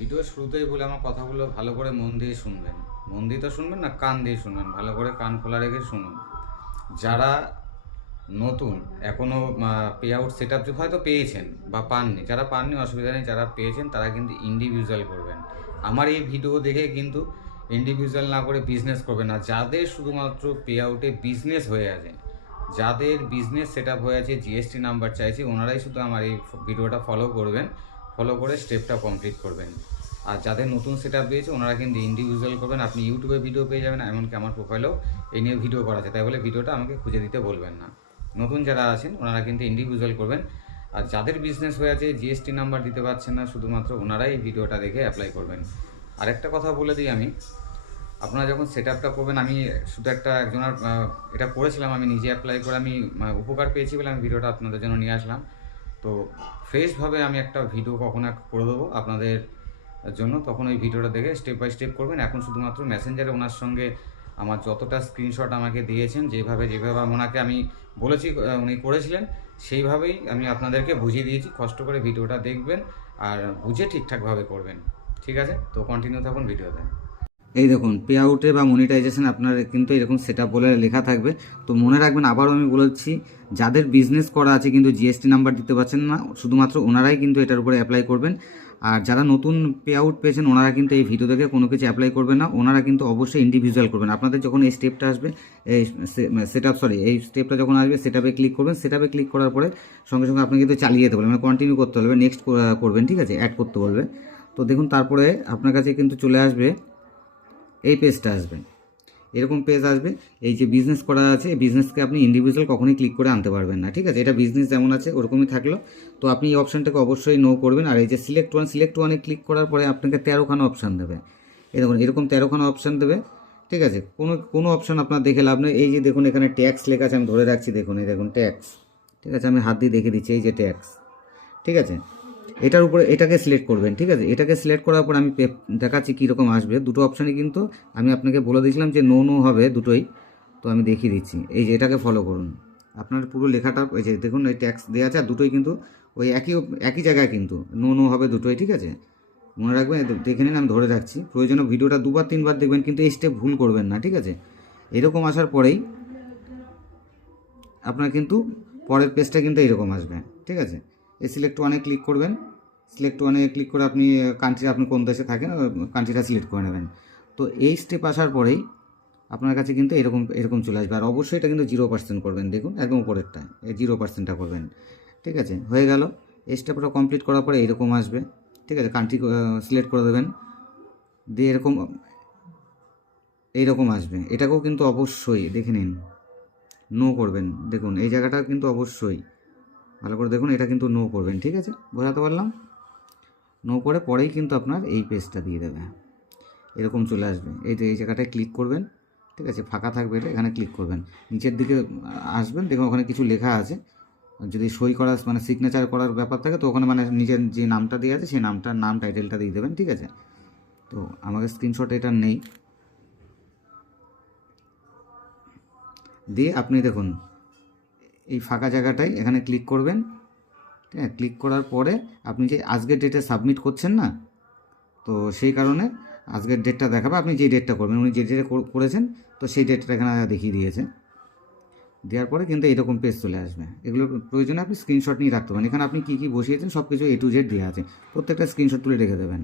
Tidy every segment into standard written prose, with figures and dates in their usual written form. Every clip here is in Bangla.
ভিডিও শুরুতেই বলে আমার কথাগুলো ভালো করে মন দিয়ে শুনবেন। মন দিয়ে তো শুনবেন না, কান দিয়ে শুনবেন, ভালো করে কান খোলা রেখে শুনুন। যারা নতুন এখনও পে আউট সেট আপ হয়তো পেয়েছেন বা পাননি, যারা পাননি অসুবিধা নেই, যারা পেয়েছেন তারা কিন্তু ইন্ডিভিজুয়াল করবেন। আমার এই ভিডিও দেখে কিন্তু ইন্ডিভিজুয়াল না করে বিজনেস করবেন না। যাদের শুধুমাত্র পে আউটে বিজনেস হয়ে আছে, যাদের বিজনেস সেট আপ হয়ে আছে, জিএসটি নাম্বার চাইছি, ওনারাই শুধু আমার এই ভিডিওটা ফলো করবেন, ফলো করে স্টেপটা কমপ্লিট করবেন। আর যাদের নতুন সেট আপ দিয়েছে ওনারা কিন্তু ইন্ডিভিজুয়াল করবেন। আপনি ইউটিউবে ভিডিও পেয়ে যাবেন, এমনকি আমার প্রোফাইলেও এই নিয়ে ভিডিও করা আছে, তাই বলে ভিডিওটা আমাকে খুঁজে দিতে বলবেন না। নতুন যারা আছেন ওনারা কিন্তু ইন্ডিভিজুয়াল করবেন। আর যাদের বিজনেস হয়ে আছে, জিএসটি নাম্বার দিতে পারছেন না, শুধুমাত্র ওনারাই এই ভিডিওটা দেখে অ্যাপ্লাই করবেন। আরেকটা কথা বলে দিই আমি, আপনারা যখন সেট আপটা করবেন, আমি শুধু একজনের এটা করেছিলাম, আমি নিজে অ্যাপ্লাই করে আমি উপকার পেয়েছি বলে আমি ভিডিওটা আপনাদের জন্য নিয়ে আসলাম। তো ফ্রেশভাবে আমি একটা ভিডিও কখনো করে দেবো আপনাদের জন্য, তখন ওই ভিডিওটা দেখে স্টেপ বাই স্টেপ করবেন। এখন শুধুমাত্র মেসেঞ্জারে ওনার সঙ্গে আমার যতটা স্ক্রিনশট আমাকে দিয়েছেন, যেভাবে ওনাকে আমি বলেছি উনি করেছিলেন, সেইভাবেই আমি আপনাদেরকে বুঝিয়ে দিয়েছি। কষ্ট করে ভিডিওটা দেখবেন আর বুঝে ঠিকঠাকভাবে করবেন। ঠিক আছে, তো কন্টিনিউ থাকুন ভিডিওতে। এই দেখুন, পে আউটে বা মনিটাইজেশন আপনার কিন্তু এরকম সেট আপ বলে লেখা থাকবে। তো মনে রাখবেন, আবারও আমি বলেছি, যাদের বিজনেস করা আছে কিন্তু জিএসটি নাম্বার দিতে পারছেন না, শুধুমাত্র ওনারাই কিন্তু এটার উপরে অ্যাপ্লাই করবেন। আর যারা নতুন পে আউট পেয়েছেন ওনারা কিন্তু এই ভিডিও দেখে কোনো কিছু অ্যাপ্লাই করবেন না, ওনারা কিন্তু অবশ্যই ইন্ডিভিজুয়াল করবেন। আপনাদের যখন এই স্টেপটা আসবে, এই এই স্টেপটা যখন আসবে, সেট আপে ক্লিক করবেন। সেট আপে ক্লিক করার পরে সঙ্গে সঙ্গে আপনি কিন্তু চালিয়ে যেতে বলবেন, মানে কন্টিনিউ করতে বলবে, নেক্সট করবেন, ঠিক আছে, অ্যাড করতে বলবে। তো দেখুন, তারপরে আপনার কাছে কিন্তু চলে আসবে, এই পেজটা আসবে, এরকম পেজ আসবে। এই যে বিজনেস করা আছে, এই বিজনেসকে আপনি ইন্ডিভিজুয়াল কখনোই ক্লিক করে আনতে পারবেন না, ঠিক আছে। এটা বিজনেস যেমন আছে ওরকমই থাকলো। তো আপনি এই অপশানটাকে অবশ্যই নো করবেন। আর এই যে সিলেক্ট ওয়ানে ক্লিক করার পরে আপনাকে 13খানা অপশান দেবে। এই দেখুন, এরকম 13খানা অপশান দেবে, ঠিক আছে। কোনো অপশান আপনার দেখে লাভ নেই। এই যে দেখুন, এখানে ট্যাক্স লেখা আছে, আমি ধরে রাখছি, দেখুন, এই দেখুন ট্যাক্স, ঠিক আছে, আমি হাত দিয়ে দেখে দিচ্ছি, এই যে ট্যাক্স, ঠিক আছে। এটার উপরে এটাকে সিলেক্ট করবেন, ঠিক আছে। এটাকে সিলেক্ট করার পর আমি দেখাচ্ছি কীরকম আসবে। দুটো অপশানই কিন্তু আমি আপনাকে বলে দিয়েছিলাম যে নো হবে দুটোই। তো আমি দেখিয়ে দিচ্ছি, এই যে এটাকে ফলো করুন। আপনার পুরো লেখাটা, এই যে দেখুন, এই ট্যাক্স দেওয়া আছে, আর দুটোই কিন্তু ওই একই জায়গায় কিন্তু নো হবে দুটোই, ঠিক আছে। মনে রাখবেন, দেখে নিন, আমি ধরে রাখছি, প্রয়োজনে ভিডিওটা 2-3 বার দেখবেন, কিন্তু এই স্টেপ ভুল করবেন না, ঠিক আছে। এরকম আসার পরেই আপনার কিন্তু পরের পেজটা কিন্তু এরকম আসবে, ঠিক আছে। এই সিলেক্ট ওয়ানে ক্লিক করবেন। সিলেক্ট ওয়ানে ক্লিক করে আপনি কান্ট্রি, আপনি কোন দেশে থাকেন কান্ট্রিটা সিলেক্ট করে নেবেন। তো এই স্টেপ আসার পরেই আপনার কাছে কিন্তু এরকম চলে আসবে। আর অবশ্যই এটা কিন্তু 0% করবেন, দেখুন একদম উপরেরটা, এই 0%টা করবেন, ঠিক আছে। হয়ে গেল। এই স্টেপটা কমপ্লিট করার পরে এরকম আসবে, ঠিক আছে। কান্ট্রি সিলেক্ট করে দেবেন, দিয়ে এইরকম আসবে। এটাকেও কিন্তু অবশ্যই দেখে নিন, নো করবেন। দেখুন, এই জায়গাটা কিন্তু অবশ্যই ভালো করে দেখুন, এটা কিন্তু নো করবেন, ঠিক আছে, বোঝাতে পারলাম। নো করে পরেই কিন্তু আপনার এই পেজটা দিয়ে দেবে, এরকম চলে আসবে। এই জায়গাটায় ক্লিক করবেন, ঠিক আছে, ফাঁকা থাকবে, এটা এখানে ক্লিক করবেন। নিচের দিকে আসবেন, দেখুন ওখানে কিছু লেখা আছে। যদি সই করা, মানে সিগনেচার করার ব্যাপার থাকে, তো ওখানে মানে নিজের যে নামটা দেওয়া আছে সেই নাম টাইটেলটা দিয়ে দেবেন, ঠিক আছে। তো আমাকে স্ক্রিনশট এটা নেই, দিয়ে আপনি দেখুন এই ফাঁকা জায়গাটায় এখানে ক্লিক করবেন। ঠিক আছে, ক্লিক করার পরে আপনি যে আজকের ডেটে সাবমিট করছেন না, তো সেই কারণে আজকের ডেটটা দেখাবে, আপনি যে ডেটটা করবেন, উনি যে ডেটে করেছেন, তো সেই ডেটটা এখানে দেখিয়ে দিয়েছে। দেওয়ার পরে কিন্তু এরকম পেজ চলে আসবে। এগুলো প্রয়োজনে আপনি স্ক্রিনশট নিয়ে রাখতে পারেন। এখানে আপনি কী কী বসিয়েছেন সব কিছু A to Z দেওয়া আছে, প্রত্যেকটা স্ক্রিনশট তুলে রেখে দেবেন।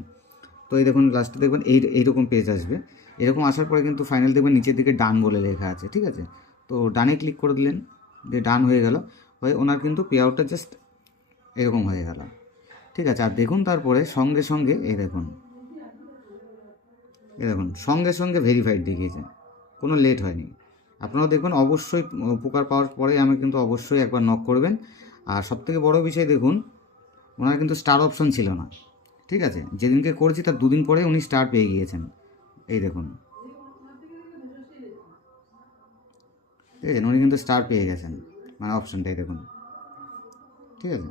তো এই দেখুন, লাস্টে দেখবেন এইরকম পেজ আসবে। এরকম আসার পরে কিন্তু ফাইনাল দেখবেন নিচের দিকে ডান বলে লেখা আছে, ঠিক আছে। তো ডানে ক্লিক করে দিলেন, দিয়ে ডান হয়ে গেল। হয়ে ওনার কিন্তু পে আউটটা জাস্ট এরকম হয়ে গেল, ঠিক আছে। আর দেখুন, তারপরে সঙ্গে সঙ্গে সঙ্গে সঙ্গে ভেরিফাইড দেখিয়েছে, কোনো লেট হয়নি। আপনারাও দেখবেন, অবশ্যই উপকার পাওয়ার পরে আমি কিন্তু অবশ্যই একবার নক করবেন। আর সবথেকে বড় বিষয় দেখুন, ওনার কিন্তু স্টার অপশন ছিল না, ঠিক আছে। যেদিনকে করেছি তার 2 দিন পরে উনি স্টার পেয়ে গিয়েছেন, এই দেখুন, ঠিক আছে, উনি কিন্তু স্টার পেয়ে গেছেন, মানে অপশনটাই দেখুন, ঠিক আছে।